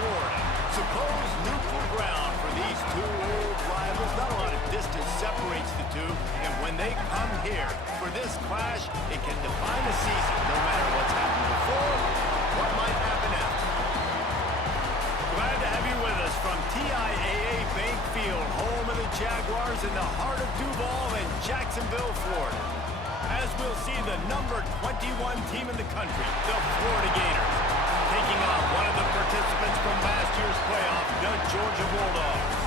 Florida. Suppose neutral ground for these two old rivals. Not a lot of distance separates the two, and when they come here for this clash, it can define a season, no matter what's happened before, what might happen after. Glad to have you with us from TIAA Bank Field, home of the Jaguars in the heart of Duval and Jacksonville, Florida. As we'll see the number 21 team in the country, the Florida Gators, taking on one of the participants from last year's playoff, the Georgia Bulldogs.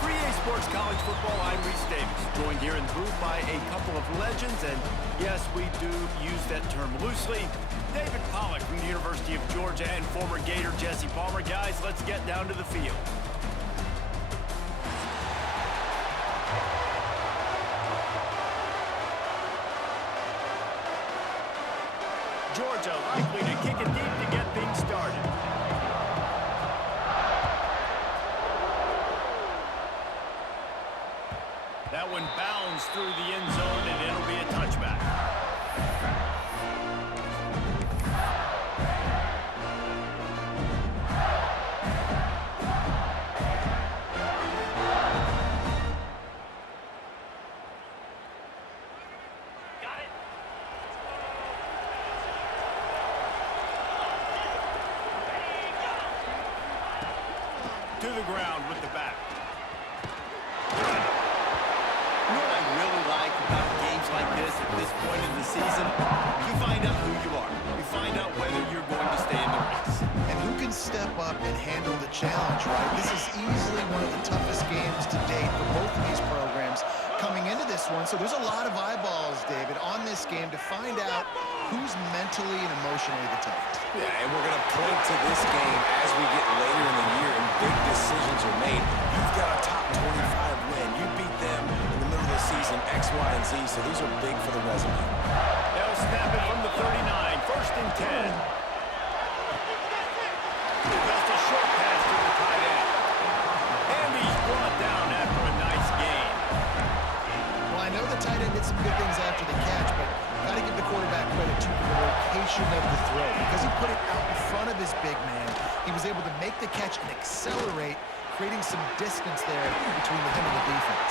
For EA Sports College Football, I'm Reese Davis, joined here in the booth by a couple of legends, and yes, we do use that term loosely. David Pollack from the University of Georgia and former Gator Jesse Palmer. Guys, let's get down to the field. Georgia likely to kick it deep to get things started. That one bounds through the end zone, and it'll be a touchback. To the ground with the back. You know what I really like about games like this at this point in the season? You find out who you are. You find out whether you're going to stay in the race. And who can step up and handle the challenge, right? This is easily one of the toughest games to date for both of these programs coming into this one. So there's a lot of eyeballs, David, on this game to find out who's mentally and emotionally the toughest. Yeah, and we're going to point to this game as we get later in the year and big decisions are made. You've got a top 25 win. You beat them in the middle of the season, X, Y, and Z, so these are big for the resume. They'll snap it from the 39, first and 10. Just a short pass to the tight end. And he's brought down after a nice gain. Well, I know the tight end did some good things after the catch, but got to give the quarterback credit to the location of the throw. Because he put it out in front of his big man, he was able to make the catch and accelerate, creating some distance there between him and the defense.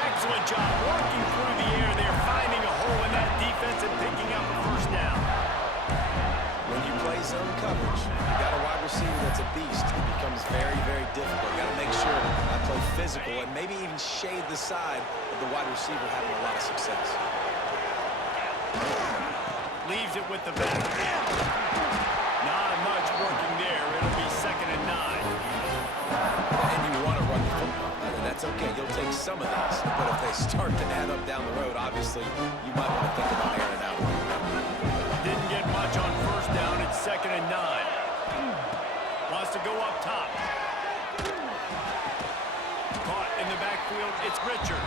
Excellent job working through the air there, finding a hole in that defense and picking up a first down. When you play zone coverage, you got a wide receiver that's a beast. It becomes very, very difficult. You got to make sure I play physical and maybe even shade the side of the wide receiver having a lot of success. Leaves it with the back. Not much working there. It'll be 2nd and 9. And you want to run the football, and that's okay. You'll take some of these. But if they start to add up down the road, obviously, you might want to think about airing out a little bit. Didn't get much on first down. It's 2nd and 9. Wants to go up top. Caught in the backfield. It's Richard.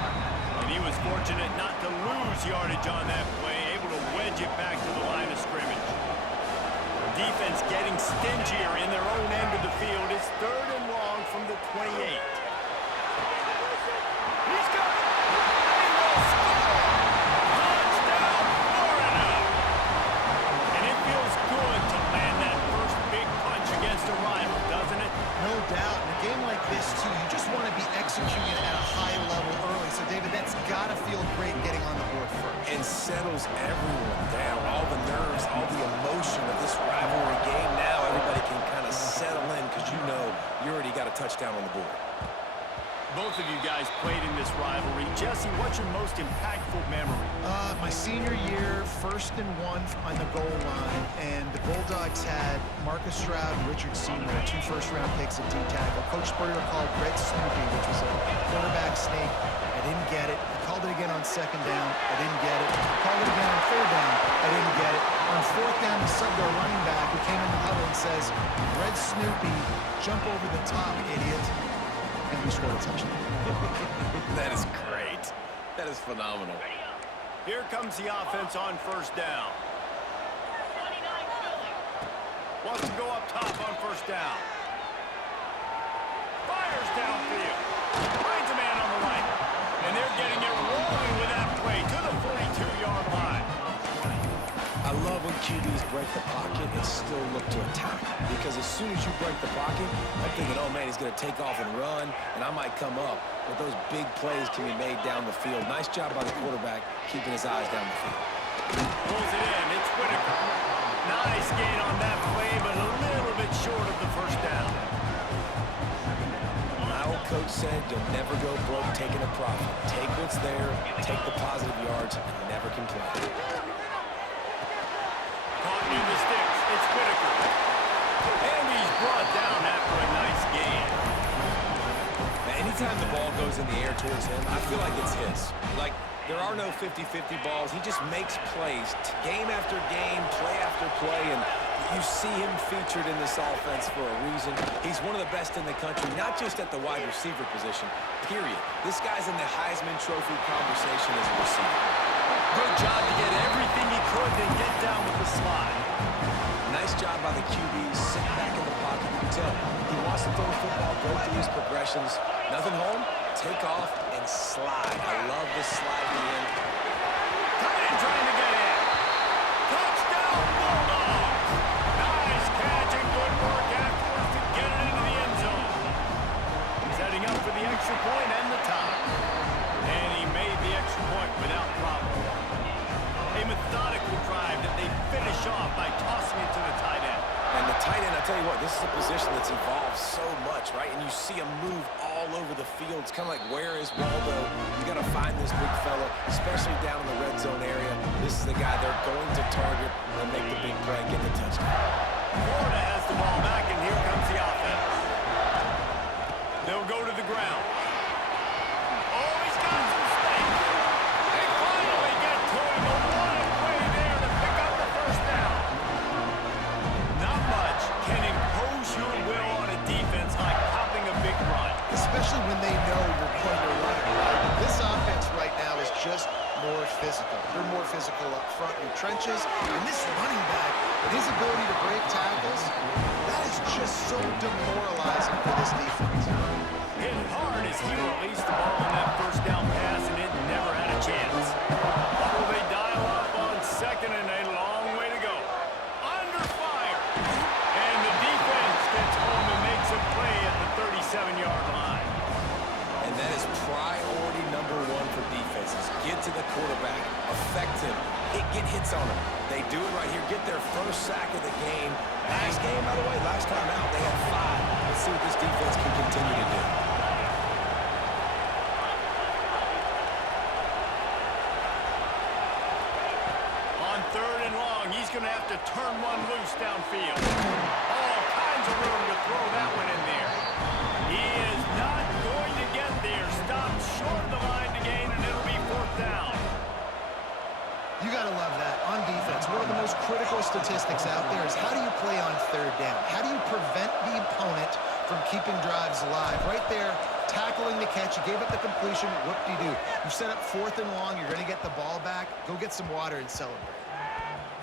And he was fortunate not to lose yardage on that play, able to wedge it back to the line of scrimmage. Defense getting stingier in their own end of the field. It's 3rd and long from the 28. He's got it! He will score! Touchdown, Florida! And it feels good to land that first big punch against a rival, doesn't it? No doubt. In a game like this, too, you just want to be executing at a high level early. So, David, that's got to feel great getting on the board first. And settles everyone down. All the nerves, all the emotion of this rivalry game. Now everybody can kind of settle in because you know you already got a touchdown on the board. Both of you guys played in this rivalry. Jesse, what's your most impactful memory? My senior year, 1st and 1 on the goal line, and the Bulldogs had Marcus Stroud and Richard Seymour, 2 first-round picks at D-tackle. Coach Spurrier called Red Snoopy, which was a quarterback sneak. I didn't get it. He called it again on 2nd down. I didn't get it. He called it again on 3rd down. I didn't get it. On 4th down, he subbed our running back who came in the huddle and says, Red Snoopy, jump over the top, idiot. And we scored a touchdown. That is great. That is phenomenal. Here comes the offense on 1st down. Wants to go up top on 1st down. Fires downfield. Finds a man on the right. And they're getting it rolling with that play to the 42-yard line. I love when QBs break the pocket and still look to attack. Because as soon as you break the pocket, I'm thinking, oh, man, he's going to take off and run, and I might come up. But those big plays can be made down the field. Nice job by the quarterback keeping his eyes down the field. Pulls it in. It's Whitaker. Nice gain on that play, but a little bit short of the first down. My old coach said you'll never go broke taking a profit. Take what's there, take the positive yards, and never complain. Caught near the sticks. It's Whitaker. And he's brought down after a nice gain. Now, anytime the ball goes in the air towards him, I feel like it's his. Like, there are no 50-50 balls. He just makes plays, game after game, play after play, and you see him featured in this offense for a reason. He's one of the best in the country, not just at the wide receiver position, period. This guy's in the Heisman Trophy conversation as a receiver. Good job to get everything he could, then get down with the slide. Nice job by the QB, sit back in the pocket. You can tell he wants to throw the football, go through his progressions. Nothing home, take off, and slide. I love the sliding in. Tight end trying to get in. Touchdown, Bulldogs! Nice catch and good work afterwards to get it into the end zone. Setting up for the extra point and the tie. And he made the extra point without problem. A methodical drive that they finish off by tossing it to the tight end. And the tight end, I tell you what, this is a position that's evolved so much, right? And you see him move all over the field. It's kind of like, where is Waldo? You got to find this big fella, especially down in the red zone area. This is the guy they're going to target and make the big play, get the touchdown. Florida has the ball back, and here comes the offense. They'll go to the ground. Oh, he's got some space. They finally get to him. A wide play there to pick up the first down. Not much can impose your will on a defense like popping a big run. Especially when they know you're going to run it, right? This offense right now is just more physical. They're more physical up front in the trenches. And this running back, and his ability to break tackles, that is just so demoralizing for this defense. Hit hard as he released the ball on that first down pass, and it never had a chance. Oh, they dial up on second, and a long way to go. Under fire. And the defense gets home and makes a play at the 37-yard line. And that is priority number one for defenses. Get to the quarterback, affect him, get hits on him. They do it right here, get their first sack of the game. Nice game, by the way. Last time out, they had 5. Let's see what this defense can continue to do. On third and long, he's going to have to turn one loose downfield. All kinds of room to throw that one in there. He is not going to get there. Stopped short of the line to gain, and it'll be fourth down. You got to love that. On defense, one of the most critical statistics out there is how do you play on third down? How do you prevent the opponent from keeping drives alive? Right there, tackling the catch. You gave up the completion. Whoop-de-doo. You set up fourth and long. You're going to get the ball back. Go get some water and celebrate.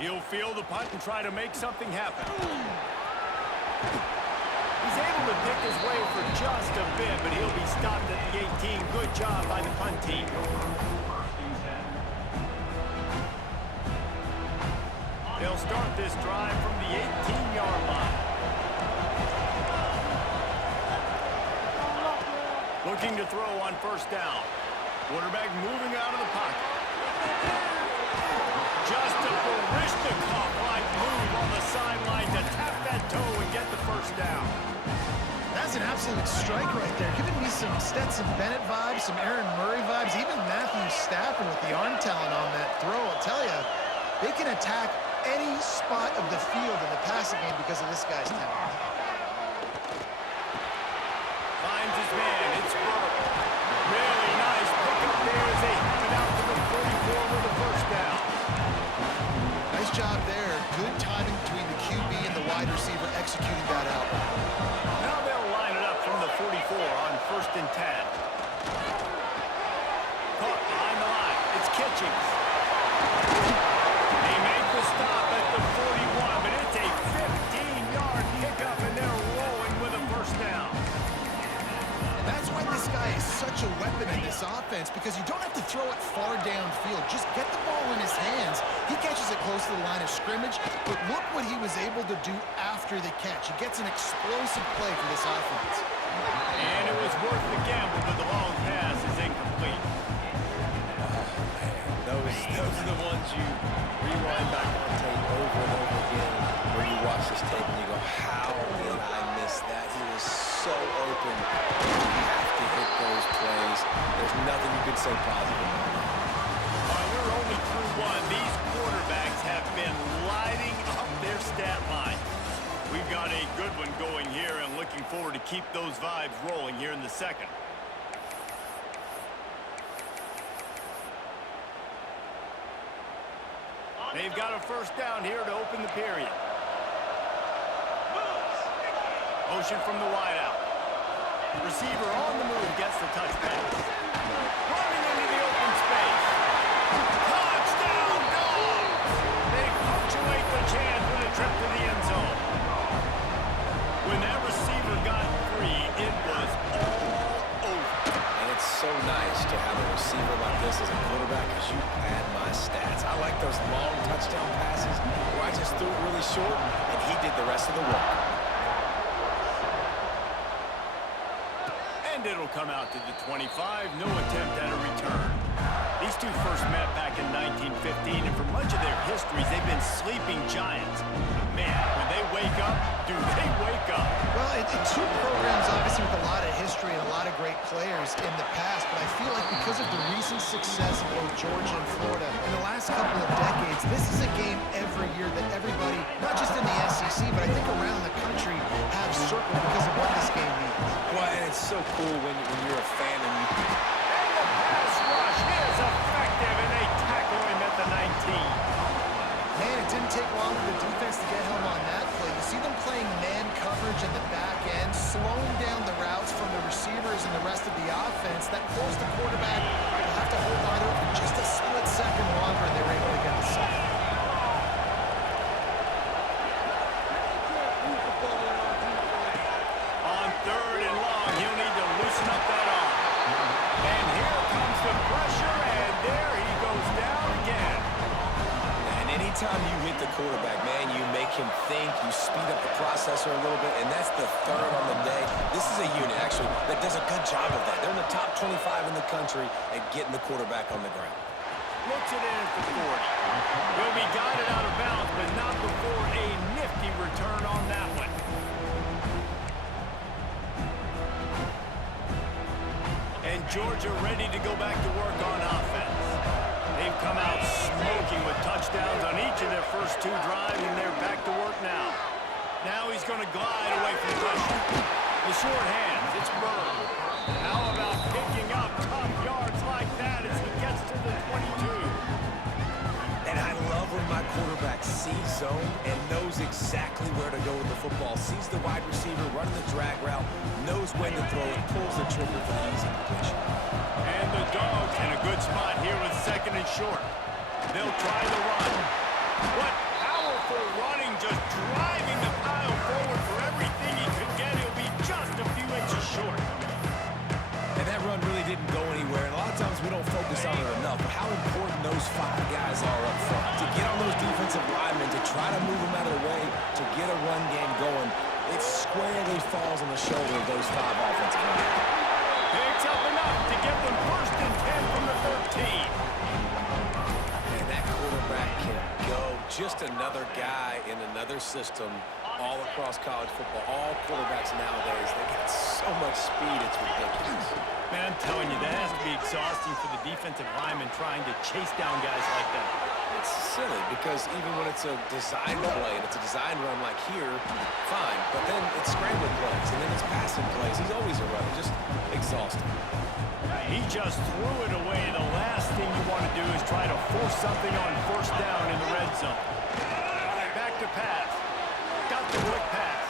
He'll field the punt and try to make something happen. He's able to pick his way for just a bit, but he'll be stopped at the 18. Good job by the punt team. They'll start this drive from the 18-yard line. Looking to throw on first down. Quarterback moving out of the pocket. Just a Barishnikov-like move on the sideline to tap that toe and get the first down. That's an absolute strike right there. Giving me some Stetson Bennett vibes, some Aaron Murray vibes, even Matthew Stafford with the arm talent on that throw. I'll tell you, they can attack any spot of the field in the passing game because of this guy's talent. Finds his man. It's Burke. Really nice pickup there as they hand it out to the 44 with the first down. Nice job there. Good timing between the QB and the wide receiver executing that out. Now they'll line it up from the 44 on first and 10. Caught behind the line. It's Kitchings. They make the stop at the 41, but it's a 15-yard pickup, and they're rolling with a first down. And that's when this guy is such a weapon in this offense because you don't have to throw it far downfield. Just get the ball in his hands. He catches it close to the line of scrimmage, but look what he was able to do after the catch. He gets an explosive play for this offense. And it was worth the gamble, but the long pass is incomplete. Those are the ones you rewind back on tape over and over again where you watch this tape and you go, how did I miss that? He was so open. You have to hit those plays. There's nothing you can say positive about that. We're only through one. These quarterbacks have been lighting up their stat line. We've got a good one going here and looking forward to keep those vibes rolling here in the second. They've got a first down here to open the period. Motion from the wideout. Receiver on the move gets the touch pass. Running into the open space. Touchdown, Dogs! They punctuate the chance with a trip to the end zone. When that receiver got free, it was all over. And it's so nice to have a receiver like this as a quarterback because you pad my stats. I like those long touchdown passes where I just threw it really short and he did the rest of the work. And it'll come out to the 25. No attempt at a return. These two first met back in 1915, and for much of their histories, they've been sleeping giants. But man, when they wake up, do they wake up? Well, two programs, obviously, with a lot of history and a lot of great players in the past, but I feel like because of the recent success of both Georgia and Florida in the last couple of decades, this is a game every year that everybody, not just in the SEC, but I think around the country, have circled because of what this game means. Well, and it's so cool when you're a fan and you... And the pass rush is effective, and they tackle him at the 19. Man, it didn't take long for the defense to get home on that play. You see them playing man coverage in the back end, slowing down the routes from the receivers and the rest of the offense. That forced the quarterback to have to hold on to it for just a split second longer, and they were able to get the sack. On third and long, he'll need to loosen up that arm. And here comes the pressure, and there he goes down again. And anytime you hit the quarterback, man, you make him think, you speed up the processor a little bit, and that's the third on the day. This is a unit, actually, that does a good job of that. They're in the top 25 in the country at getting the quarterback on the ground. Looks it in at the 40. Will be guided out of bounds, but not before a nifty return on that one. And Georgia ready to go back to work on offense. They've come out smoking with touchdowns on each of their first two drives, and they're back to work now. Now he's going to glide away from pressure. The short hands, it's Bird. How about picking up tough yards like that as he gets to the 22? And I love when my quarterback sees zone and knows exactly where to go with the football. Sees the wide receiver running the drag route, knows when to throw it, pulls the trigger for the easy completion. And the Dogs in a good spot here with second and short. They'll try the run. What powerful running, just driving the pile forward for everything he could get. He'll be just a few inches short. And that run really didn't go anywhere. And a lot of times we don't focus on it enough, but how important those five guys are up front. To get on those defensive linemen, to try to move them out of the way, to get a run game going, it squarely falls on the shoulder of those five offensive linemen. Picks up enough to give them first and 10 from the 13. And that quarterback can go. Just another guy in another system all across college football. All quarterbacks nowadays, they got so much speed, it's ridiculous. Man, I'm telling you, that has to be exhausting for the defensive lineman trying to chase down guys like that. It's silly because even when it's a design play and it's a design run like here, fine. But then it's scrambling plays and then it's passing plays. He's always a runner, just exhausting. He just threw it away. The last thing you want to do is try to force something on first down in the red zone. Back to pass. Got the quick pass.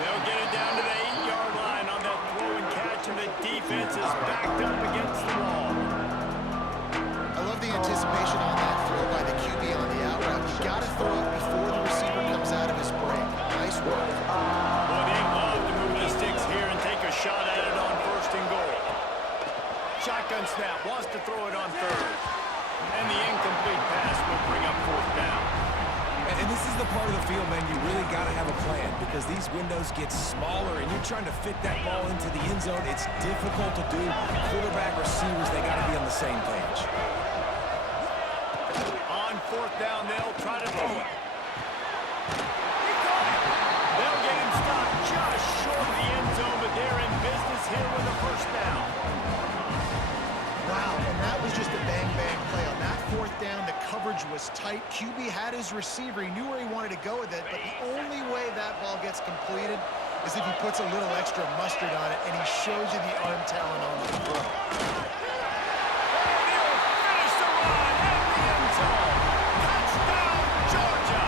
They'll get it down to the 8-yard line on that throw and catch, and the defense is backed up against the wall. I love the anticipation on that throw by the QB on the out route. You got to throw it before the receiver comes out of his break. Nice work. Boy, they love to move the sticks here and take a shot at it on first and goal. shotgun snap, wants to throw it on third. And the incomplete pass will bring up fourth down. And this is the part of the field, man, you really got to have a plan because these windows get smaller and you're trying to fit that ball into the end zone. It's difficult to do. Quarterback, receivers, they got to be on the same page. On fourth down, they'll try to throw it. They'll get him stopped just short of the end zone, but they're in business here with a first down. Wow, and that was just a bang-bang play. On that fourth down, the coverage was tight. QB had his receiver. He knew where he wanted to go with it, but the only way that ball gets completed is if he puts a little extra mustard on it, and he shows you the arm talent on the throw. Finish the run at the end zone. Touchdown, Georgia!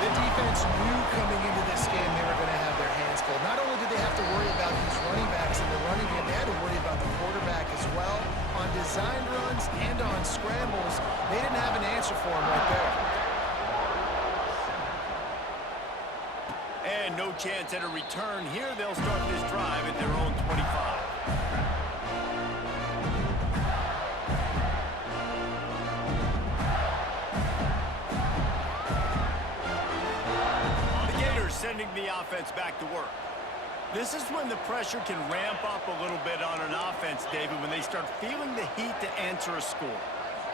The defense knew coming into this game they were going to have their hands full. Not only did they have to worry about these running backs in the running game, they had to worry about the quarterback as well. On designed runs and on scrambles, they didn't have an answer for him right there. And no chance at a return here. They'll start this drive at their own 25. Sending the offense back to work. This is when the pressure can ramp up a little bit on an offense, David, when they start feeling the heat to answer a score.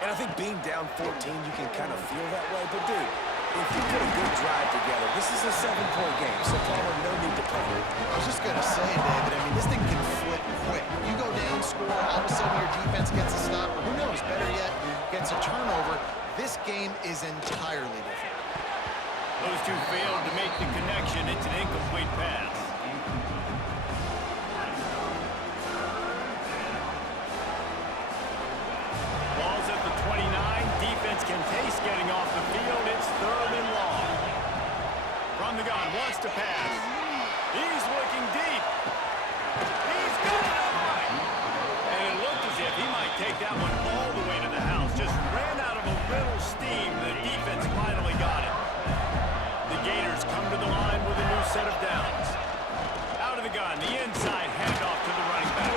And I think being down 14, you can kind of feel that way. But, dude, if you put a good drive together, this is a 7-point game, so Palmer, no need to panic. I was just going to say, David, I mean, this thing can flip quick. You go down, score, all of a sudden your defense gets a stop, or who knows, better yet, gets a turnover. This game is entirely different. Those two failed to make the connection. It's an incomplete pass. Ball's at the 29. Defense can taste getting off the field. It's third and long. From the gun, wants to pass. He's looking deep. He's got it on. And it looked as if he might take that one all the way to the house. Just ran out of a little steam. The defense finally got it. The Gators come to the line with a new set of downs. Out of the gun, the inside handoff to the running back.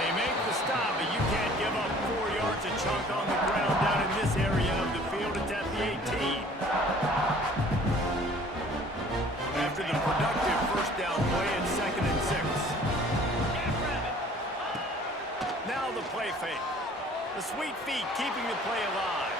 They make the stop, but you can't give up 4 yards a chunk on the ground down in this area of the field. It's at the 18. After the productive first down play, it's 2nd and 6. Now the play fake. The sweet feet keeping the play alive.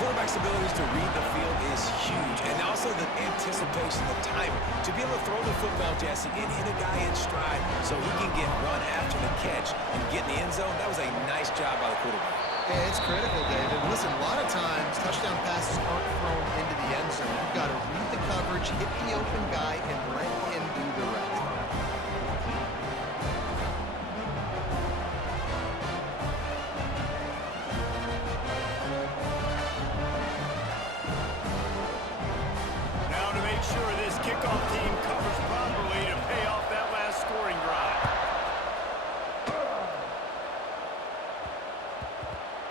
Quarterback's abilities to read the field is huge, and also the anticipation, the timing. To be able to throw the football, Jesse, and hit a guy in stride so he can get run after the catch and get in the end zone, that was a nice job by the quarterback. Yeah, it's critical, David. Listen, a lot of times touchdown passes aren't thrown into the end zone. You've got to read the coverage, hit the open guy, and let him do the rest. Sure this kickoff team covers properly to pay off that last scoring drive.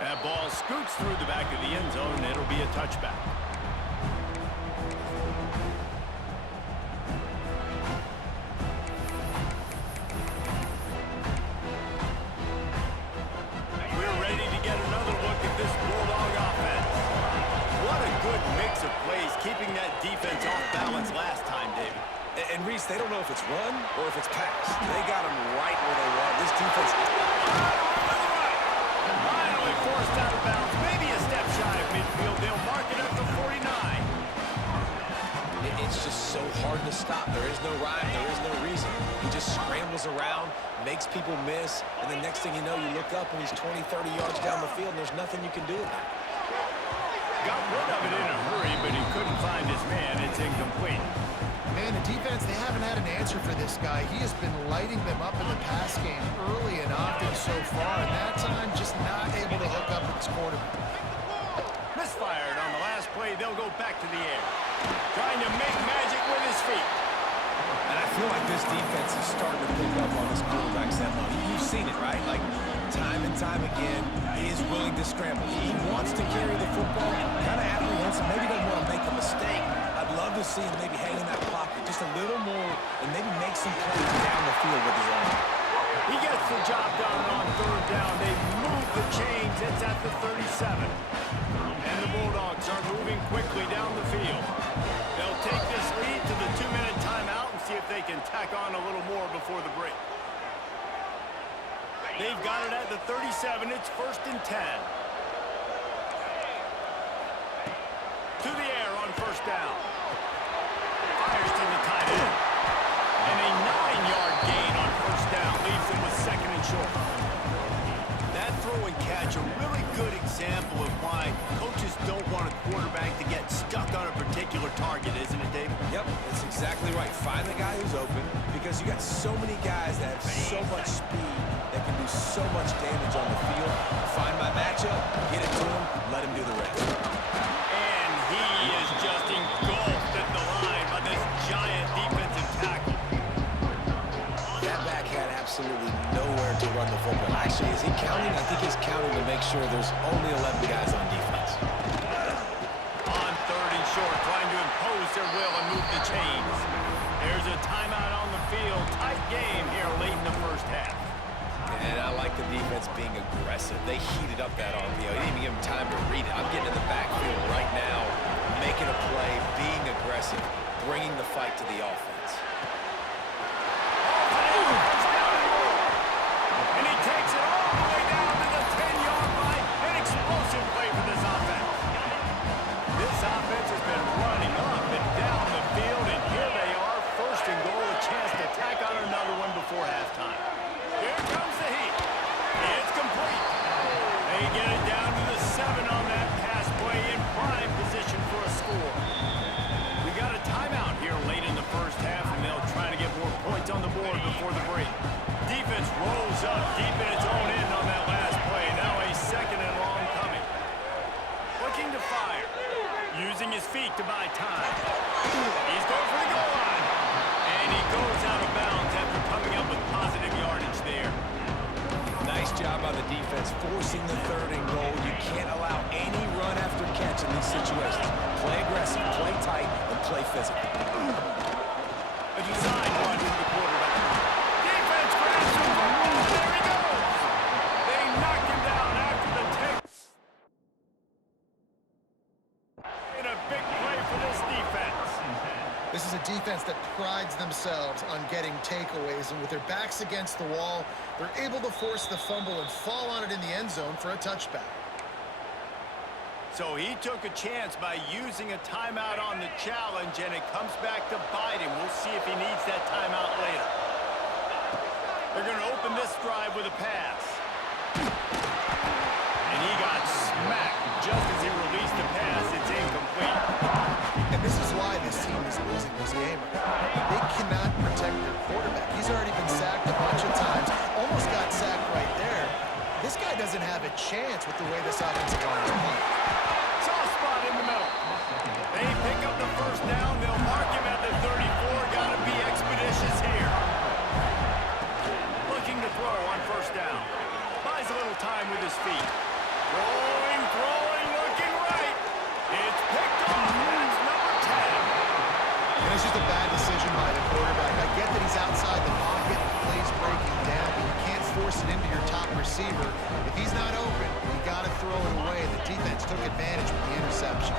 That ball scoots through the back of the end zone, and it'll be a touchback. We're ready to get another look at this Bulldog offense. What a good mix of plays, keeping that defense off balance last time, David. And Reese, they don't know if it's run or if it's pass. They got them right where they want. This defense... Finally forced out of bounds. Maybe a step shy of midfield. They'll mark it up to 49. It's just so hard to stop. There is no rhyme. There is no reason. He just scrambles around, makes people miss, and the next thing you know, you look up and he's 20, 30 yards down the field, and there's nothing you can do about it. Got rid of it in a hurry, but he couldn't find his man. It's incomplete. Man, the defense, they haven't had an answer for this guy. He has been lighting them up in the pass game early and often so far, and that time just not able to hook up with his quarterback. Misfired on the last play. They'll go back to the air. Trying to make magic with his feet. And I feel like this defense is starting to pick up on this quarterback's MO. You've seen it, right? Like, time and time again, he is willing to scramble. He wants to carry the football, kind of apprehensive, maybe doesn't want to make a mistake. see him maybe hang in that pocket just a little more and maybe make some plays down the field with his arm. He gets the job done on third down. They move the chains. It's at the 37. And the Bulldogs are moving quickly down the field. They'll take this lead to the 2-minute timeout and see if they can tack on a little more before the break. They've got it at the 37. It's 1st and 10. To the air on 1st down. Fires to the tight end. And a 9-yard gain on 1st down leaves them with 2nd and short. That throw and catch, a really good example of why coaches don't want a quarterback to get stuck on a particular target, isn't it, David? Yep, that's exactly right. Find the guy who's open because you got so many guys that have so much speed that can do so much damage on the field. Find my matchup, get it to him, let him do the rest. And he is just engulfed at the line by this giant defensive tackle. That back had absolutely nowhere to run the football. Actually, is he counting? I think he's counting to make sure there's only 11 guys on defense. On 3rd and short, trying to impose their will and move the chains. There's a timeout on the field. Tight game here late in the 1st half. And I like the defense being aggressive. They heated up that RPO. He didn't even give him time to read it. I'm getting in the backfield right now, making a play, being aggressive, bringing the fight to the offense. And he takes it all the way down to the 10-yard line. An explosive play for this offense. This offense has been running up and down the field, and here they are, 1st and goal, a chance to tack on another one before halftime. Here comes the heat. It's complete. They get it down to the 7 on that pass play in prime position for a score. We got a timeout here late in the 1st half, and they'll try to get more points on the board before the break. Defense rolls up deep in its own end on that last play. Now a 2nd and long coming. Looking to fire. Using his feet to buy time. He's going for the goal line. And he goes out of bounds after coming up with positive yardage there. Nice job by the defense, forcing the 3rd and goal. You can't allow any run after catch in these situations. Play aggressive, play tight, and play physical. A design run from the quarterback. Defense grabs him. There he goes. They knocked him down after the take. In a big play for this defense. This is a defense that prides themselves on getting takeaways, and with their backs against the wall, they're able to force the fumble and fall on it in the end zone for a touchback. So he took a chance by using a timeout on the challenge, and it comes back to bite him. We'll see if he needs that timeout later. They're going to open this drive with a pass. And he got smacked just as he released the pass. It's incomplete. And this is why this team is losing this game. They cannot protect their quarterback. He's already been sacked a bunch of times, almost got sacked right there. This guy doesn't have a chance with the way this offensive line is playing. Soft spot in the middle. They pick up the 1st down. They'll mark him at the 34. Got to be expeditious here. Looking to throw on 1st down. Buys a little time with his feet. Rolling, throwing, looking right. It's picked off. That's number 10. And it's just a bad decision by the quarterback. I get that he's outside the pocket, the play's breaking down, but you can't force it into your top receiver. If he's not open, you got to throw it away. The defense took advantage with the interception.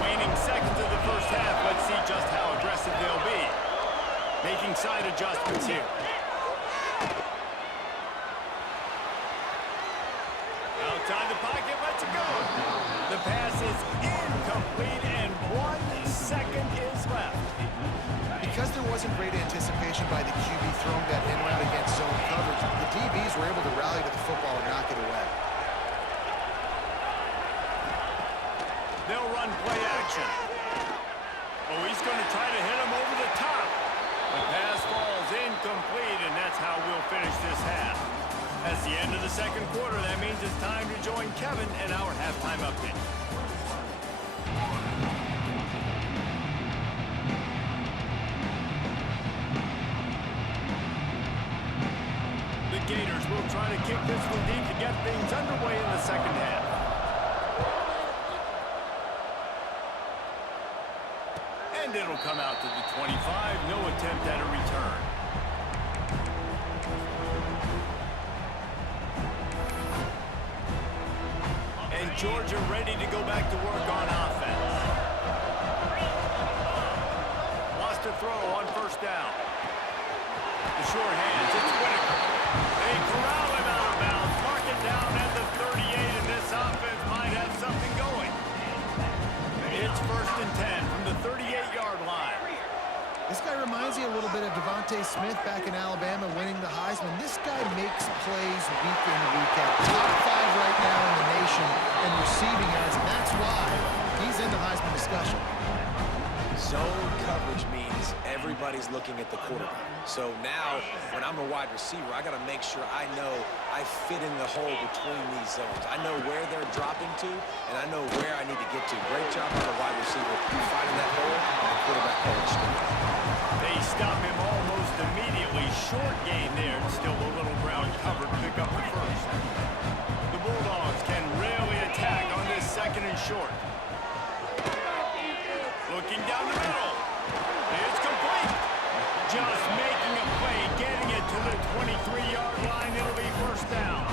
Waning seconds of the 1st half. Let's see just how aggressive they'll be. Making side adjustments here. Outside the pocket, lets it go. The pass is incomplete, and 1 second is left. Because there wasn't great anticipation by the QB throwing that in route against zone coverage, the DBs were able to rally to the football and knock it away. They'll run play action. Oh, he's going to try to hit him over the top. The pass falls incomplete, and that's how we'll finish this half. That's the end of the 2nd quarter. That means it's time to join Kevin and our halftime update. The Gators will try to kick this one deep to get things underway in the 2nd half. And And it'll come out to the 25. No attempt at a return. And Georgia ready to go back to work on offense. Wants to throw on first down. The short hands, it's Whitaker. They corral him out of bounds. Mark it down at the 38, and this offense might have something going. It's 1st and 10 from the 38-yard line. This guy reminds you a little bit of Devontae Smith back in Alabama winning the Heisman. This guy makes plays week in, week out. Top 5 right now in the nation in receiving yards, and that's why he's in the Heisman discussion. Zone coverage means everybody's looking at the quarterback. So now, when I'm a wide receiver, I got to make sure I know I fit in the hole between these zones. I know where they're dropping to, and I know where I need to get to. Great job by the wide receiver finding that hole, and the quarterback going straight. They stop him almost immediately. Short gain there. Still a little ground covered. Pick up the first. The Bulldogs can really attack on this 2nd and short. Looking down the middle. It's complete. Just making a play, getting it to the 23-yard line. It'll be 1st down.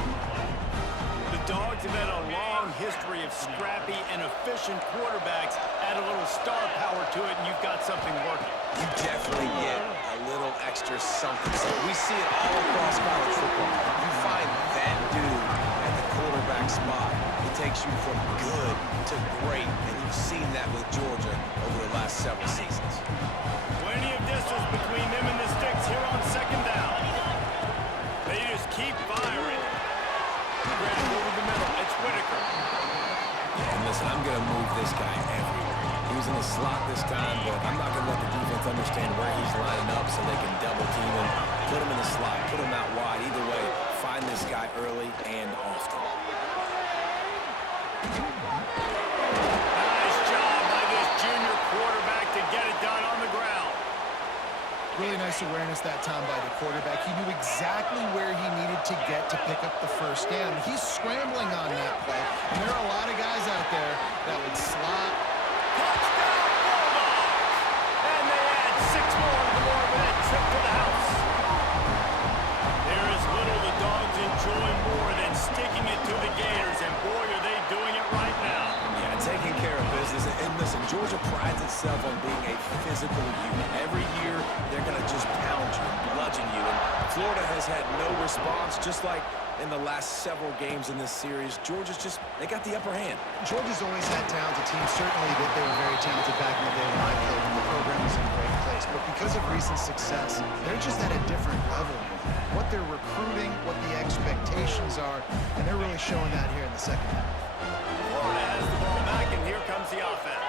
The Dogs have had a long history of scrappy and efficient quarterbacks. Add a little star power to it, and you've got something working. You definitely get a little extra something. So we see it all across college football. You find that dude at the quarterback spot. It takes you from good to great, and you've seen that with Georgia over the last several seasons. Plenty of distance between them and the sticks here on 2nd down. They just keep firing. Ready over the middle. It's Whitaker. And listen, I'm going to move this guy everywhere. He was in the slot this time, but I'm not going to let the defense understand where he's lining up so they can double team him, put him in the slot, put him out wide. Either way, find this guy early and often. Nice job by this junior quarterback to get it done on the ground. Really nice awareness that time by the quarterback. He knew exactly where he needed to get to pick up the 1st down. He's scrambling on that play, and there are a lot of guys out there that would slot. Touchdown, Bulldogs! And they add 6 more to the board with that trip to the house. There is little the Dogs enjoy more than sticking it to the Gators, and boy, are they doing it right now. Yeah, taking care of business. And listen, Georgia prides itself on being a physical unit. Every year, they're going to just pound you, bludgeon you. And Florida has had no response, just like in the last several games in this series. Georgia's just, they got the upper hand. Georgia's always had talented teams. Certainly that they were very talented back in the day when I played, and the program was in a great place. But because of recent success, they're just at a different level. What they're recruiting, what the expectations are, and they're really showing that here in the 2nd half. Florida has the ball back, and here comes the offense.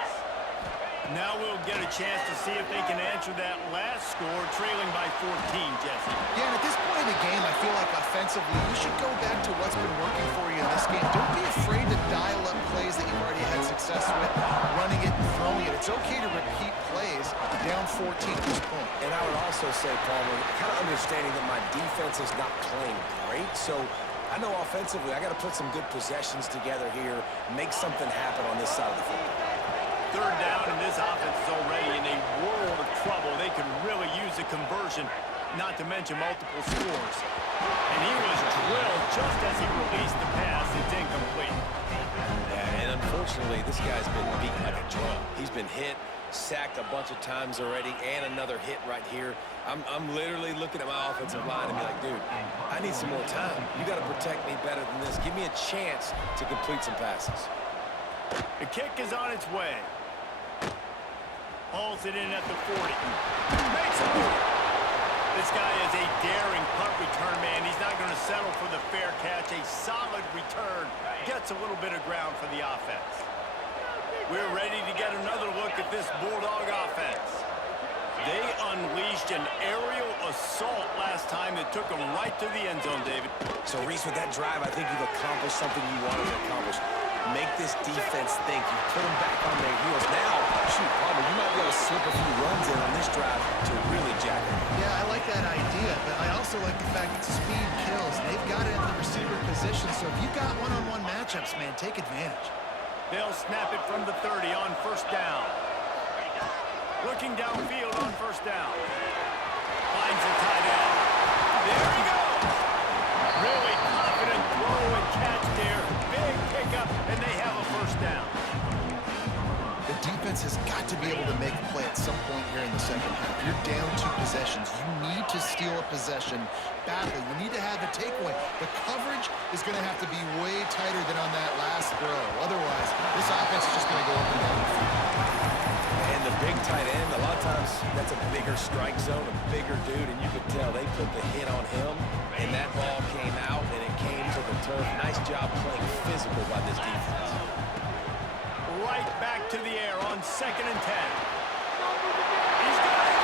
Now we'll get a chance to see if they can answer that last score, trailing by 14, Jesse. Yeah, and at this point in the game, I feel like offensively, you should go back to what's been working for you in this game. Don't be afraid to dial up plays that you've already had success with, running it and throwing it. It's okay to repeat plays down 14 at this point. And I would also say, Palmer, kind of understanding that my defense is not playing great, so I know offensively I got to put some good possessions together here, make something happen on this side of the football. 3rd down, and this offense is already in a world of trouble. They could really use a conversion, not to mention multiple scores. And he was drilled just as he released the pass. It's incomplete. Yeah, and unfortunately, this guy's been beat like a drum. He's been hit, sacked a bunch of times already, and another hit right here. I'm literally looking at my offensive line and be like, dude, I need some more time. You got to protect me better than this. Give me a chance to complete some passes. The kick is on its way. Hauls it in at the 40. Makes a move. This guy is a daring punt return man. He's not going to settle for the fair catch. A solid return. Gets a little bit of ground for the offense. We're ready to get another look at this Bulldog offense. They unleashed an aerial assault last time that took them right to the end zone, David. So, Reese, with that drive, I think you've accomplished something you wanted to accomplish. Make this defense think. You put them back on their heels. Now, shoot, Palmer, you might be able to slip a few runs in on this drive to really jack them. Yeah, I like that idea, but I also like the fact that speed kills. They've got it at the receiver position, so if you've got one-on-one matchups, man, take advantage. They'll snap it from the 30 on 1st down. Looking downfield on first down. Finds a tight end. There he goes. Really confident throw and catch there. Big pickup, and they have a first down. The defense has got to be able to make a play at some point here in the second half. You're down 2 possessions. You need to steal a possession badly. You need to have a takeaway. The coverage is going to have to be way tighter than on that last throw. Otherwise, this offense is just going to go up and down the field. And the big tight end, a lot of times that's a bigger strike zone, a bigger dude, and you could tell they put the hit on him, and that ball came out, and it came to the turf. Nice job playing physical by this defense. Right back to the air on 2nd and 10. He's got it.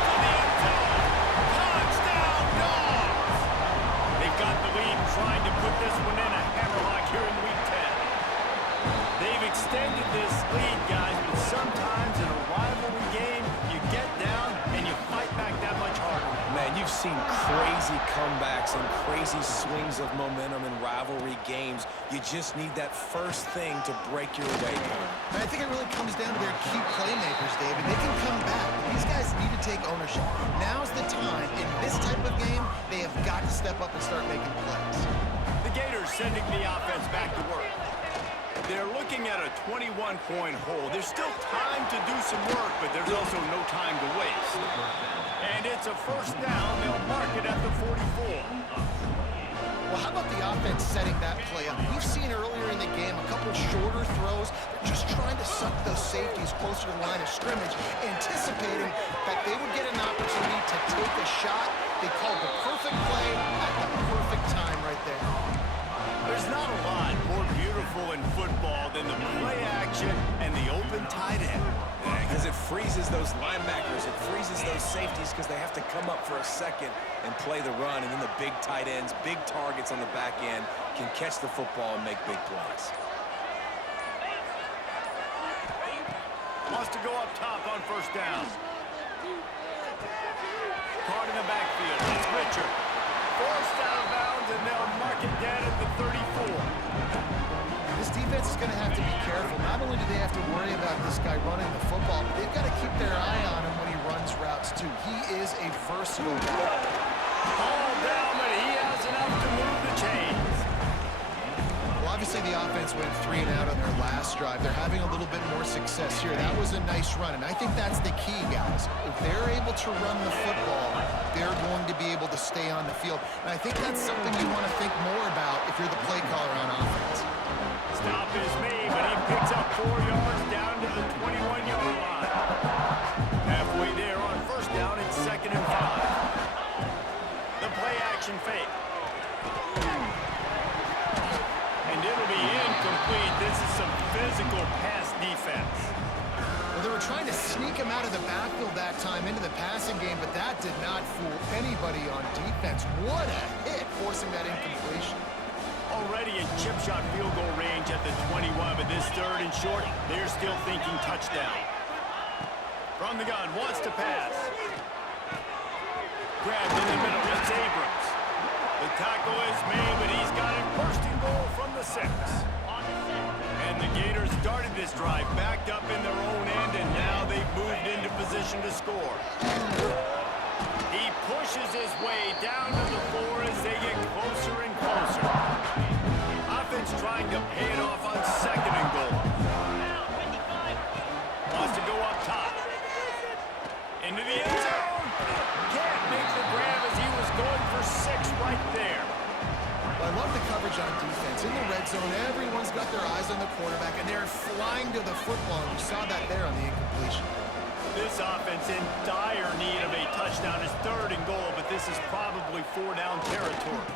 Into the end zone. Touchdown, Dogs! They've got the lead and trying to put this one in a hammerlock here in Week 10. They've extended this lead, guys, but sometimes in a rivalry game, you get down and you fight back that much harder. Man, you've seen crazy comebacks and crazy swings of momentum in rivalry games. You just need that first thing to break your way. And I think it really comes down to their key playmakers, David. They can come back. These guys need to take ownership. Now's the time. In this type of game, they have got to step up and start making plays. The Gators sending the offense back to work. They're looking at a 21-point hole. There's still time to do some work, but there's also no time to waste. And it's a first down. They'll mark it at the 44. Well, how about the offense setting that play up? We've seen earlier in the game a couple shorter throws. They're just trying to suck those safeties closer to the line of scrimmage, anticipating that they would get an opportunity to take a shot. They called the perfect play at the perfect time right there. There's not a lot more beautiful in football than the play action and the open tight end. Because it freezes those linebackers, it freezes those safeties because they have to come up for a second and play the run, and then the big tight ends, big targets on the back end can catch the football and make big plays. Wants to go up top on first down. Caught in the backfield. It's Richard. Forced out of bounds, and they'll mark it down at the 34. This defense is going to have to be careful. Not only do they have to worry about this guy running the football, but they've got to keep their eye on him when he runs routes, too. He is a versatile guy. All down, but he has enough to move the chains. Well, obviously the offense went 3 and out on their last drive. They're having a little bit more success here. That was a nice run, and I think that's the key, guys. If they're able to run the football, they're going to be able to stay on the field. And I think that's something you want to think more about if you're the play caller on offense. Stop is made, but he picks up 4 yards down to the 21-yard line. Halfway there on first down, it's 2nd and 5. The play action fake. And it'll be incomplete. This is some physical pass defense. Well, they were trying to sneak him out of the backfield that time into the passing game, but that did not fool anybody on defense. What a hit, forcing that incompletion. Already in chip shot field goal range at the 21, but this 3rd and short, they're still thinking touchdown. From the gun, wants to pass. Grabbed in the middle, it's Abrams. The tackle is made, but he's got it first and goal from the 6. And the Gators started this drive, backed up in their own end, and now they've moved into position to score. He pushes his way down to the 4 as they get closer and closer. Offense trying to pay it off on 2nd and goal. Wants to go up top. Into the end zone. Can't make the grab as he was going for 6 right there. Well, I love the coverage on defense. In the red zone, everyone's got their eyes on the quarterback, and they're flying to the football. You saw that there on the incompletion. This offense in dire need of a touchdown. Is 3rd and goal, but this is probably 4-down territory.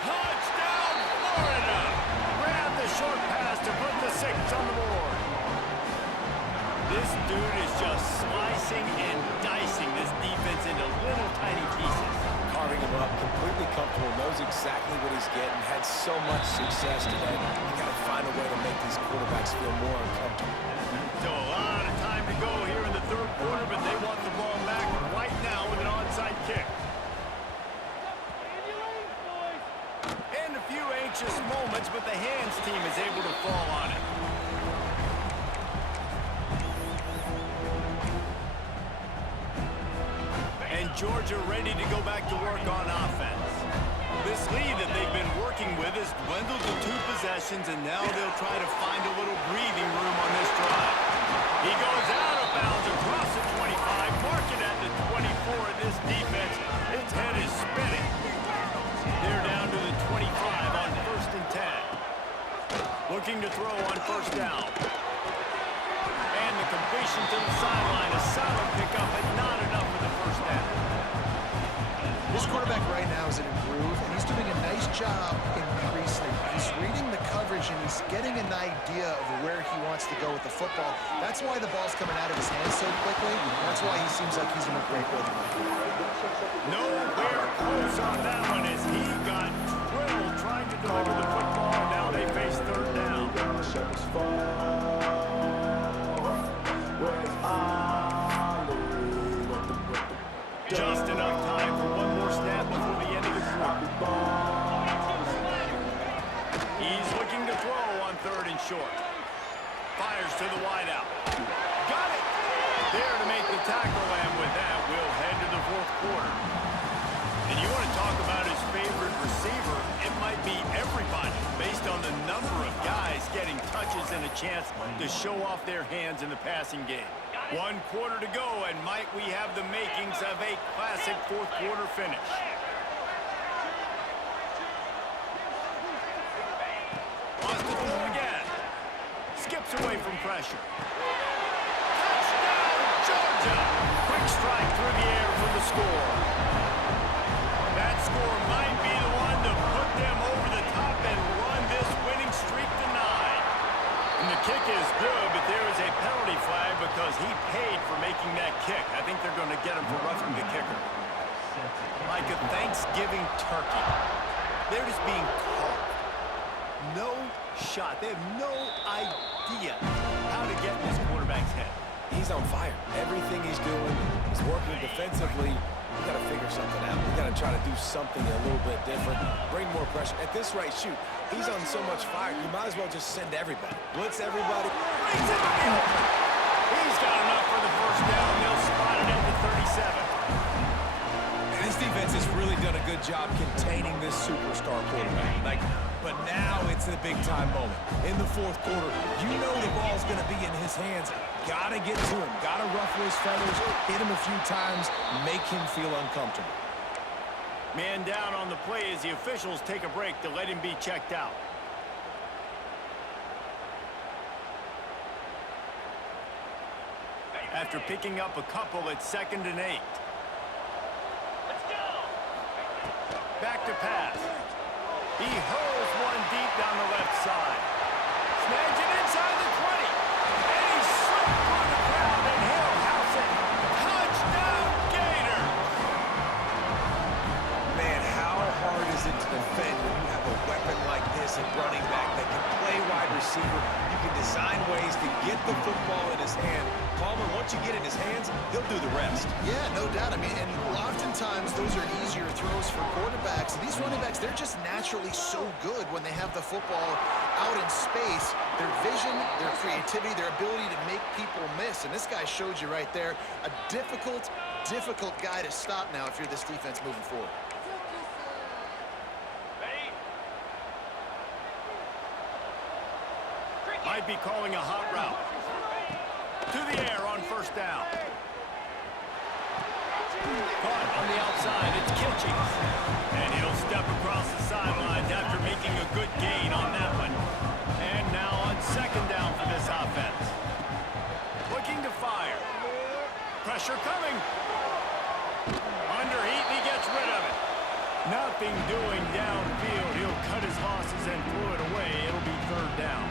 Touchdown, Florida! Grab the short pass to put the 6 on the board. This dude is just slicing and dicing this defense into little tiny pieces. Carving him up, completely comfortable, knows exactly what he's getting, had so much success today. You got to find a way to make these quarterbacks feel more uncomfortable. So a lot of time to go here in the 3rd quarter, but they want the ball back right now with an onside kick. And a few anxious moments, but the hands team is able to fall on it. Georgia ready to go back to work on offense. This lead that they've been working with has dwindled to 2 possessions, and now they'll try to find a little breathing room on this drive. He goes out of bounds across the 25, mark it at the 24, and this defense, its head is spinning. They're down to the 25 on 1st and 10. Looking to throw on 1st down. And the completion to the sideline, a solid pickup, but not enough for the 1st down. This quarterback right now is in a groove, and he's doing a nice job increasing. He's reading the coverage, and he's getting an idea of where he wants to go with the football. That's why the ball's coming out of his hands so quickly. That's why he seems like he's in a great rhythm. Nowhere close on that one as he got drilled trying to deliver the football, and now they face 3rd down. Just enough time for one more snap before the end of the quarter. He's looking to throw on 3rd and short. Fires to the wideout. Got it! There to make the tackle, and with that, we'll head to the 4th quarter. And you want to talk about his favorite receiver, it might be everybody, based on the number of guys getting touches and a chance to show off their hands in the passing game. 1 quarter to go, and might we have the makings of a classic 4th quarter finish. Wants to throw again. Skips away from pressure. Touchdown, Georgia! Quick strike through the air for the score. That score might be the one to put them over the top and run this winning streak to 9. And the kick is good, but there is a penalty flag because he paid for making that kick. I think they're going to get him for roughing the kicker. Like a Thanksgiving turkey. They're just being caught. No shot. They have no idea how to get in this quarterback's head. He's on fire. Everything he's doing is working defensively. We got to figure something out. We got to try to do something a little bit different. Bring more pressure. At this rate, shoot, he's on so much fire, you might as well just send everybody. Blitz everybody. He's got enough for the 1st down. They'll spot it at the 37. And this defense has really done a good job containing this superstar quarterback. But now it's a big-time moment. In the 4th quarter, you know the ball's going to be in his hands. Got to get to him. Got to ruffle his feathers, hit him a few times, make him feel uncomfortable. Man down on the play as the officials take a break to let him be checked out. After picking up a couple at 2nd and 8. Back to pass. He hurls one deep down the left side. Snags it inside the 20. And he slipped through the crowd, and he'll house it. Touchdown, Gators! Man, how hard is it to defend when you have a weapon like this at running back that can play wide receiver? You can design ways to get the football in his hand. Palmer, once you get it in his hands, he'll do the rest. Yeah, no doubt. I mean, and oftentimes those are easier throws for quarterbacks. These running backs, they're just naturally so good when they have the football out in space. Their vision, their creativity, their ability to make people miss. And this guy showed you right there, a difficult guy to stop now if you're this defense moving forward. Might be calling a hot route. To the air on 1st down. Caught on the outside. It's Kitchings. And he'll step across the sidelines after making a good gain on that one. And now on 2nd down for this offense. Looking to fire. Pressure coming. Under heat, he gets rid of it. Nothing doing downfield. He'll cut his losses and throw it away. It'll be 3rd down.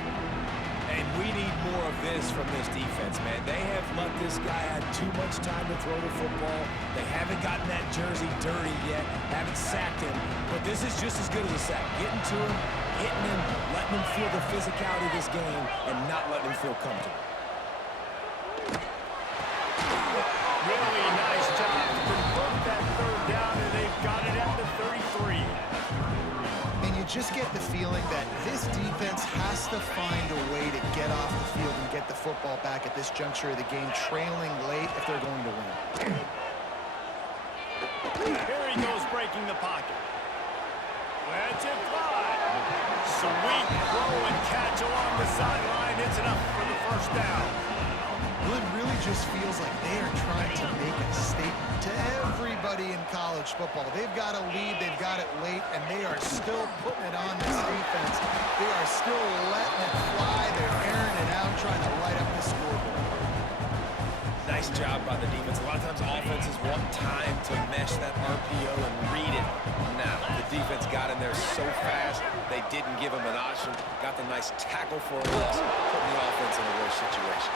And we need more of this from this defense, man. They have let this guy have too much time to throw the football. They haven't gotten that jersey dirty yet, haven't sacked him. But this is just as good as a sack. Getting to him, hitting him, letting him feel the physicality of this game, and not letting him feel comfortable. Really nice job to convert that 3rd down, and they've got it at the 33. And you just get the feeling that this defense has to find a way to get off the field and get the football back at this juncture of the game, trailing late if they're going to win. Here he goes breaking the pocket. Let's it fly. Sweet throw and catch along the sideline. It's enough for the first down. Well, it really just feels like they are trying to make a statement to everybody in college football. They've got a lead, they've got it late, and they are still putting it on this defense. They are still letting it fly. They're airing it out, trying to light up the scoreboard. Nice job by the defense. A lot of times offenses want time to mesh that RPO and read it. Now, the defense got in there so fast, they didn't give him an option. Got the nice tackle for a loss, putting the offense in a worse situation.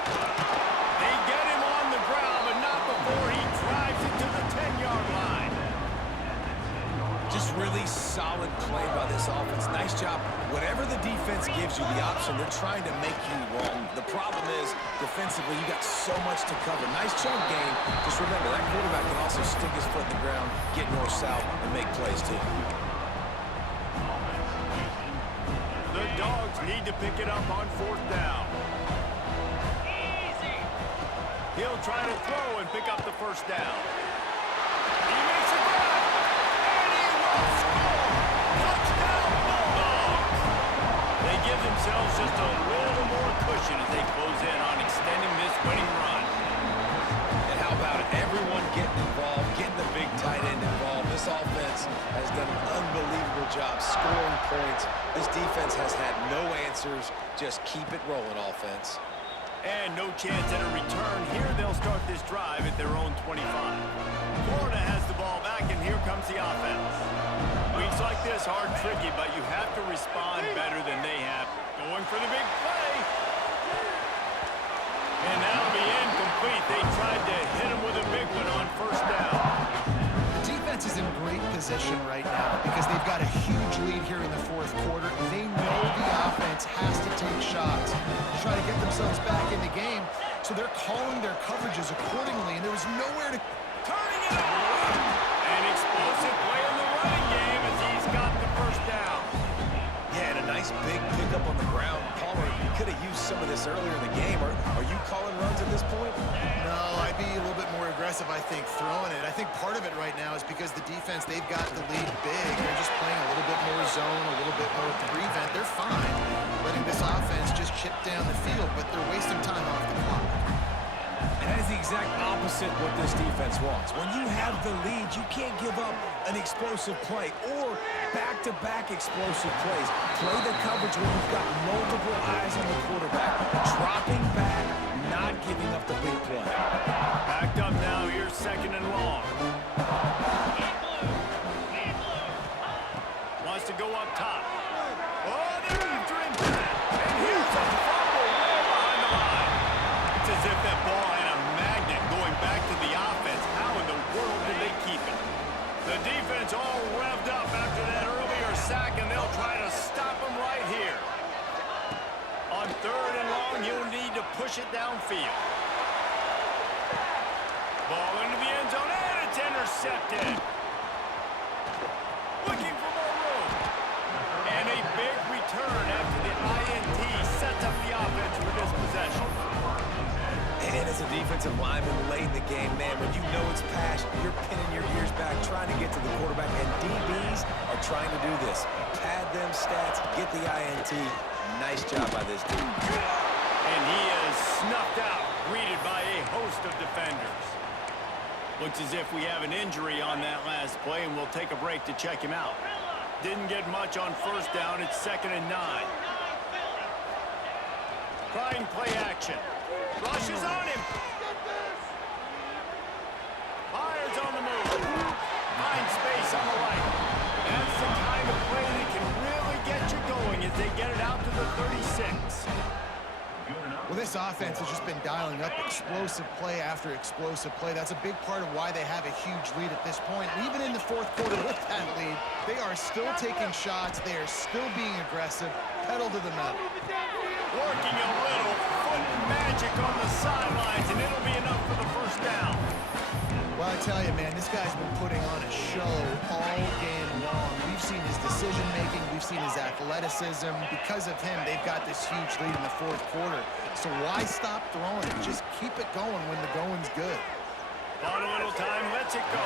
They get him on the ground, but not before he drives it to the 10-yard line. Just really solid play by this offense. Nice job. Whatever the defense gives you the option, they're trying to make you wrong. The problem is, defensively, you got so much to cover. Nice chunk game. Just remember, that quarterback can also stick his foot in the ground, get north-south, and make plays too. The Dogs need to pick it up on 4th down. He'll try to throw and pick up the first down. He makes a grab, and he will score! Touchdown, Bulldogs! They give themselves just a little more cushion as they close in on extending this winning run. And how about it? Everyone getting involved, getting the big tight end involved. This offense has done an unbelievable job scoring points. This defense has had no answers. Just keep it rolling, offense. And no chance at a return. Here they'll start this drive at their own 25. Florida has the ball back, and here comes the offense. Weeks like this are tricky, but you have to respond better than they have. Going for the big play. And that'll be incomplete. They tried to hit him with a big one on 1st down. The defense is in great position right now because they've got a huge lead here in the 4th quarter. They know the offense has to take shots to try to get themselves back in the game, so they're calling their coverages accordingly, and there was nowhere to... Turning it over! An explosive play in the running game as he's got the first down. Yeah, and a nice big pickup on the ground. Palmer could have used some of this earlier in the game. Are you calling runs at this point? No, I'd be a little bit more aggressive, I think, throwing it. I think part of it right now is because the defense, they've got the lead big. They're just playing a little bit more zone, a little bit more prevent. They're fine letting this offense just chip down the field, but they're wasting time off the clock. And that is the exact opposite what this defense wants. When you have the lead, you can't give up an explosive play or back-to-back explosive plays. Play the coverage when you've got multiple eyes on the quarterback, dropping back, not giving up the big play. Backed up now, here's 2nd and long. Wants to go up top. Oh, they're after him. And here's a fumble way behind the line. It's as if that ball had a magnet going back to the offense. How in the world did they keep it? The defense all revved up after that earlier sack, and they'll try to stop him right here. On 3rd and long, you'll need to push it downfield. Ball into the end zone, and it's intercepted. Looking for more room. And a big return after the INT sets up the offense for this possession. And as a defensive lineman late in the game, man, when you know it's pass, you're pinning your ears back, trying to get to the quarterback, and DBs are trying to do this. Pad them stats, get the INT. Nice job by this dude. And he is snuffed out, greeted by a host of defenders. Looks as if we have an injury on that last play, and we'll take a break to check him out. Didn't get much on 1st down. It's 2nd and 9. Trying play action. Rushes on him. Fires on the move. Finds space on the right. That's the kind of play that can really get you going as they get it out to the 36. Well, this offense has just been dialing up explosive play after explosive play. That's a big part of why they have a huge lead at this point. Even in the 4th quarter with that lead, they are still taking shots. They are still being aggressive. Pedal to the metal. Working a little foot magic on the sidelines, and it'll be enough for the first down. Well, I tell you, man, this guy's been putting on a show all game long. We've seen his decision-making. We've seen his athleticism. Because of him, they've got this huge lead in the 4th quarter. So why stop throwing it? Just keep it going when the going's good. Bought a little time, lets it go.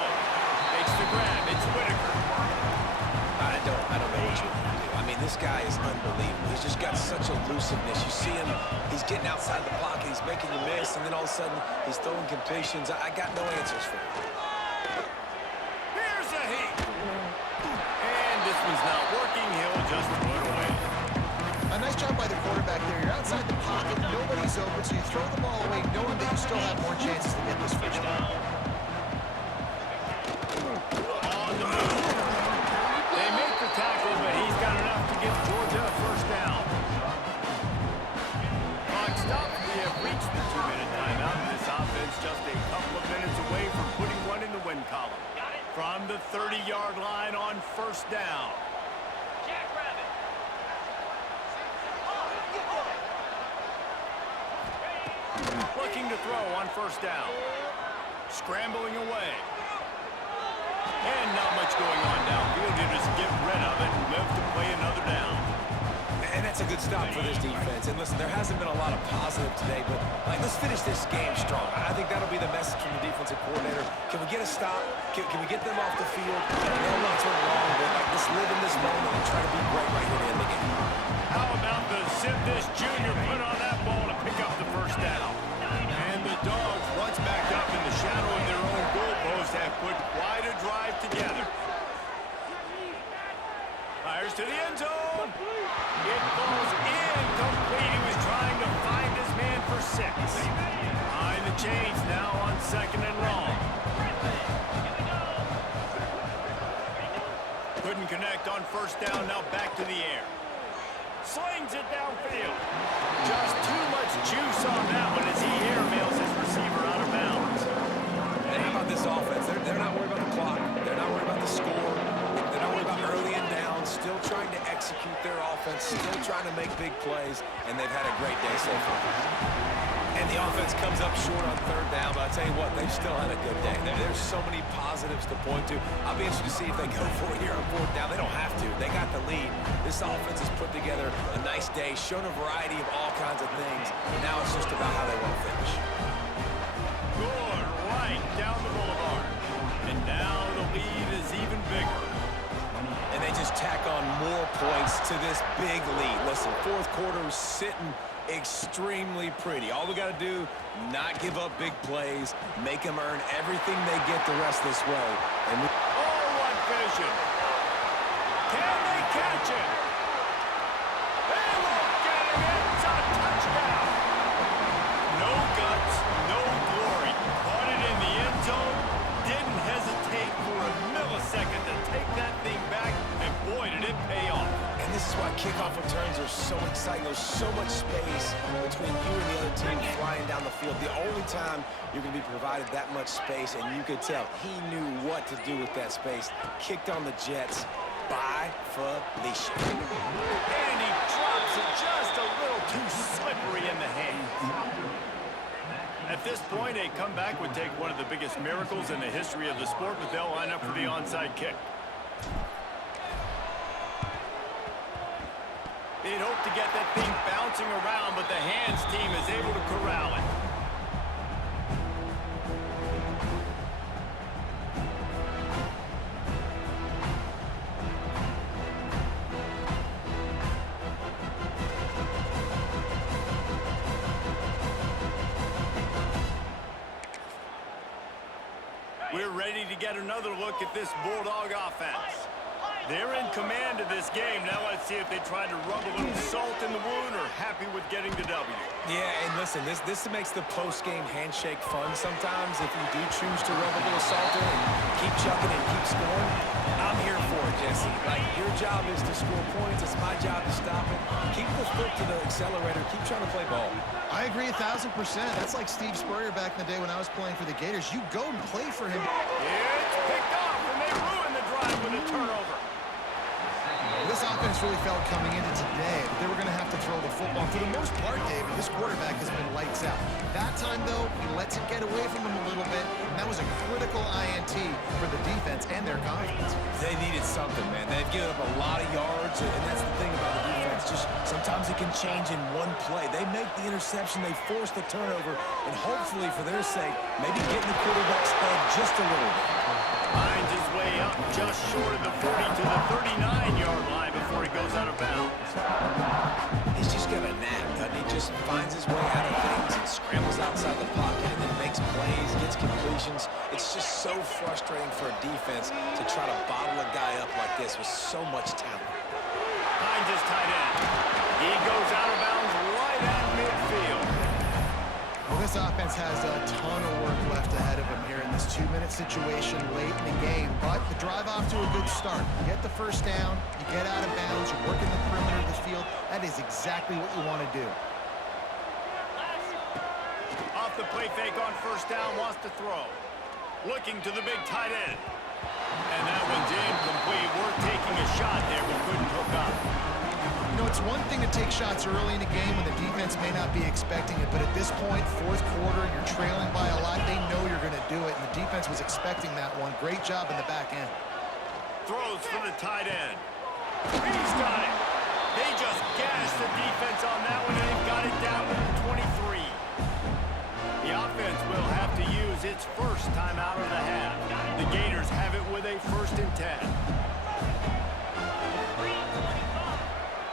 Makes the grab. It's Whitaker. I don't know what you want to do. I mean, this guy is unbelievable. He's just got such elusiveness. You see him, he's getting outside the pocket, he's making you miss, and then all of a sudden, he's throwing completions. I got no answers for him. Here's a heat. And this one's not working. He'll just throw it away. A nice job by the quarterback there. You're outside the pocket, nobody's open, so you throw the ball away knowing that you still have more chances to get this first down. On the move. They make the tackle, but he's got enough to give Georgia a first down. Clock stops. We have reached the 2-minute timeout. This offense just a couple of minutes away from putting one in the win column. From the 30-yard line on first down. Looking to throw on first down. Scrambling away. And not much going on downfield. You just get rid of it and live to play another down. And that's a good stop for this defense. And listen, there hasn't been a lot of positive today, but let's finish this game strong. I think that'll be the message from the defensive coordinator. Can we get a stop? Can we get them off the field? No one's went wrong, but let's live in this moment and try to be great right here to end the game. How about the Simtis Jr. put on that ball to pick up the first down? And the Dogs, once back up in the shadow of their own goalpost, have put quite a drive together. Fires to the end zone. It falls incomplete. He was trying to find his man for 6. Behind the chains now on second and long. Couldn't connect on first down. Now back to the air. Slings it downfield. Just too much juice on that one as he airmails his receiver out of bounds. And how about this offense? They're not worried about the clock. They're not worried about the score. They're not worried about early and down. Still trying to execute their offense. Still trying to make big plays. And they've had a great day so far. And the offense comes up short on third down, but I tell you what, they've still had a good day. There's so many positives to point to. I'll be interested to see if they go for it here on fourth down. They don't have to. They got the lead. This offense has put together a nice day, shown a variety of all kinds of things. Now it's just about how they want to finish. Good right down the boulevard. And now the lead is even bigger. And they just tack on more points to this big lead. Listen, fourth quarter is sitting extremely pretty. All we got to do, not give up big plays, make them earn everything they get the rest of this way. And what vision. Can they catch it? They won't get it. It's a touchdown. No guts, no glory. Caught it in the end zone. Didn't hesitate for a millisecond to take that thing back. And boy, did it pay off. And this is why kickoff returns are so exciting. There's so much space between you and the other team flying down the field. The only time you're going to be provided that much space, and you could tell he knew what to do with that space. Kicked on the Jets by Felicia. And he drops it just a little too slippery in the hands. At this point, a comeback would take one of the biggest miracles in the history of the sport, but they'll line up for the onside kick. They'd hope to get that thing bouncing around, but the hands team is able to corral it. We're ready to get another look at this Bulldog offense. They're in command of this game. Now let's see if they try to rub a little salt in the wound or happy with getting the W. Yeah, and listen, this makes the post-game handshake fun sometimes if you do choose to rub a little salt in and keep chucking and keep scoring. I'm here for it, Jesse. Your job is to score points. It's my job to stop it. Keep the foot to the accelerator. Keep trying to play ball. I agree 1,000%. That's like Steve Spurrier back in the day when I was playing for the Gators. You go and play for him. It's picked off, and they ruin the drive with a turnover. This offense really felt coming into today that they were going to have to throw the football. For the most part, David, this quarterback has been lights out. That time, though, he lets it get away from him a little bit, and that was a critical INT for the defense and their confidence. They needed something, man. They've given up a lot of yards, and that's the thing about the defense. Just sometimes it can change in one play. They make the interception, they force the turnover, and hopefully, for their sake, maybe getting the quarterback's head just a little bit. Finds his way up just short of the 40 to the 39-yard line before he goes out of bounds. He's just got a knack, doesn't he? Just finds his way out of things and scrambles outside the pocket and then makes plays, gets completions. It's just so frustrating for a defense to try to bottle a guy up like this with so much talent. Finds his tight end. He goes out of bounds right at midfield. Well, this offense has a ton of work left ahead of them here in this 2-minute situation late in the game, but the drive off to a good start. You get the first down, you get out of bounds, you're working the perimeter of the field. That is exactly what you want to do. Off the play fake on first down, wants to throw. Looking to the big tight end. And that one's incomplete. Worth taking a shot there, but couldn't hook up. You know, it's one thing to take shots early in the game when the defense may not be expecting it, but at this point, fourth quarter, you're trailing by a lot. They know you're going to do it, and the defense was expecting that one. Great job in the back end. Throws for the tight end. He's got it. They just gashed the defense on that one, and they've got it down to the 23. The offense will have to use its first time out of the half. The Gators have it with a 1st and 10.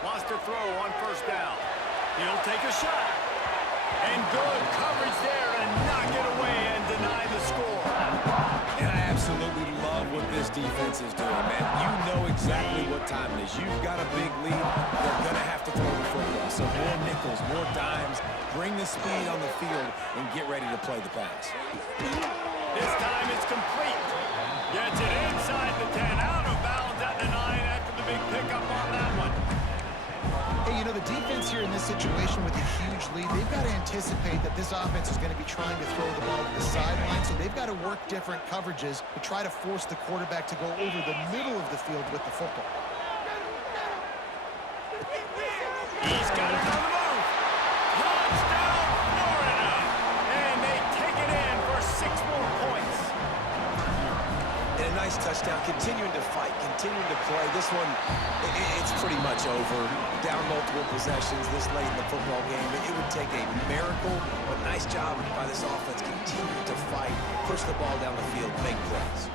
Wants to throw on first down. He'll take a shot. And good coverage there and knock it away and deny the score. And I absolutely love what this defense is doing, man. You know exactly what time it is. You've got a big lead. You're going to have to throw the football. So more nickels, more dimes. Bring the speed on the field and get ready to play the pass. This time it's complete. Gets it inside the 10, out of bounds at the 9 after the big pickup on that one. Hey, you know, the defense here in this situation with a huge lead, they've got to anticipate that this offense is going to be trying to throw the ball to the sideline, so they've got to work different coverages to try to force the quarterback to go over the middle of the field with the football. He's got it on the move. Touchdown, Florida. And they take it in for 6 more points. And a nice touchdown, continuing to fight, continuing to play. This one, it's pretty much over. Down multiple possessions this late in the football game. It would take a miracle, but nice job by this offense. Continue to fight, push the ball down the field, make plays.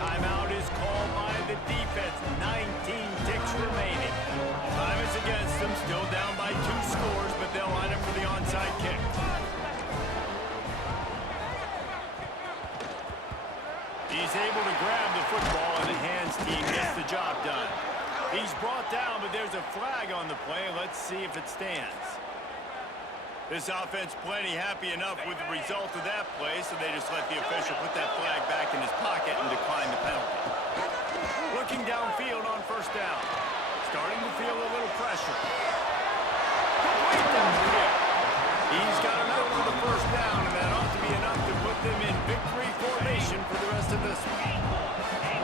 Timeout is called by the defense. 19 ticks remaining. Time is against them. Still down by 2 scores, but they'll line up for the onside kick. He's able to grab the football, and the hands team gets the job done. He's brought down, but there's a flag on the play. Let's see if it stands. This offense plenty happy enough with the result of that play, so they just let the official put that flag back in his pocket and decline the penalty. Looking downfield on first down. Starting to feel a little pressure. Complete downfield. He's got enough for the first down, and that ought to be enough to put them in victory formation for the rest of this one.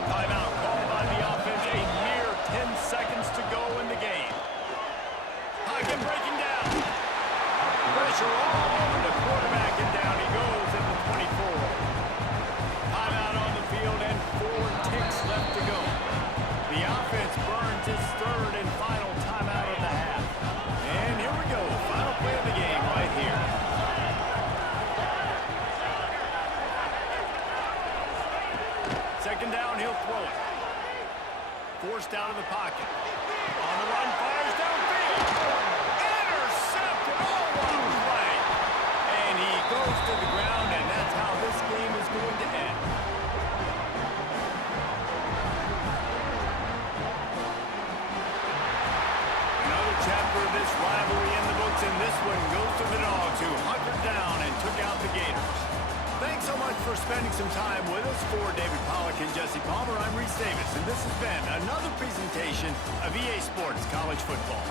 Timeout called by the offense. A mere 10 seconds to go in the game. Pocket breaking down. Pressure all over the quarterback, and down he goes at the 24. Timeout on the field and 4 ticks left to go. The offense burns its 3rd and final timeout of the half. And here we go, final play of the game right here. Second down, he'll throw it. Forced out of the pocket. On the run, fires downfield. Intercepted, all one play. And he goes to the ground, and that's how this game is going to end. Another chapter of this rivalry in the books, and this one goes to the Dogs, who hunkered down and took out the Gators. Thanks so much for spending some time with us. For David Pollack and Jesse Palmer, I'm Reese Davis, and this has been another presentation of EA Sports College Football.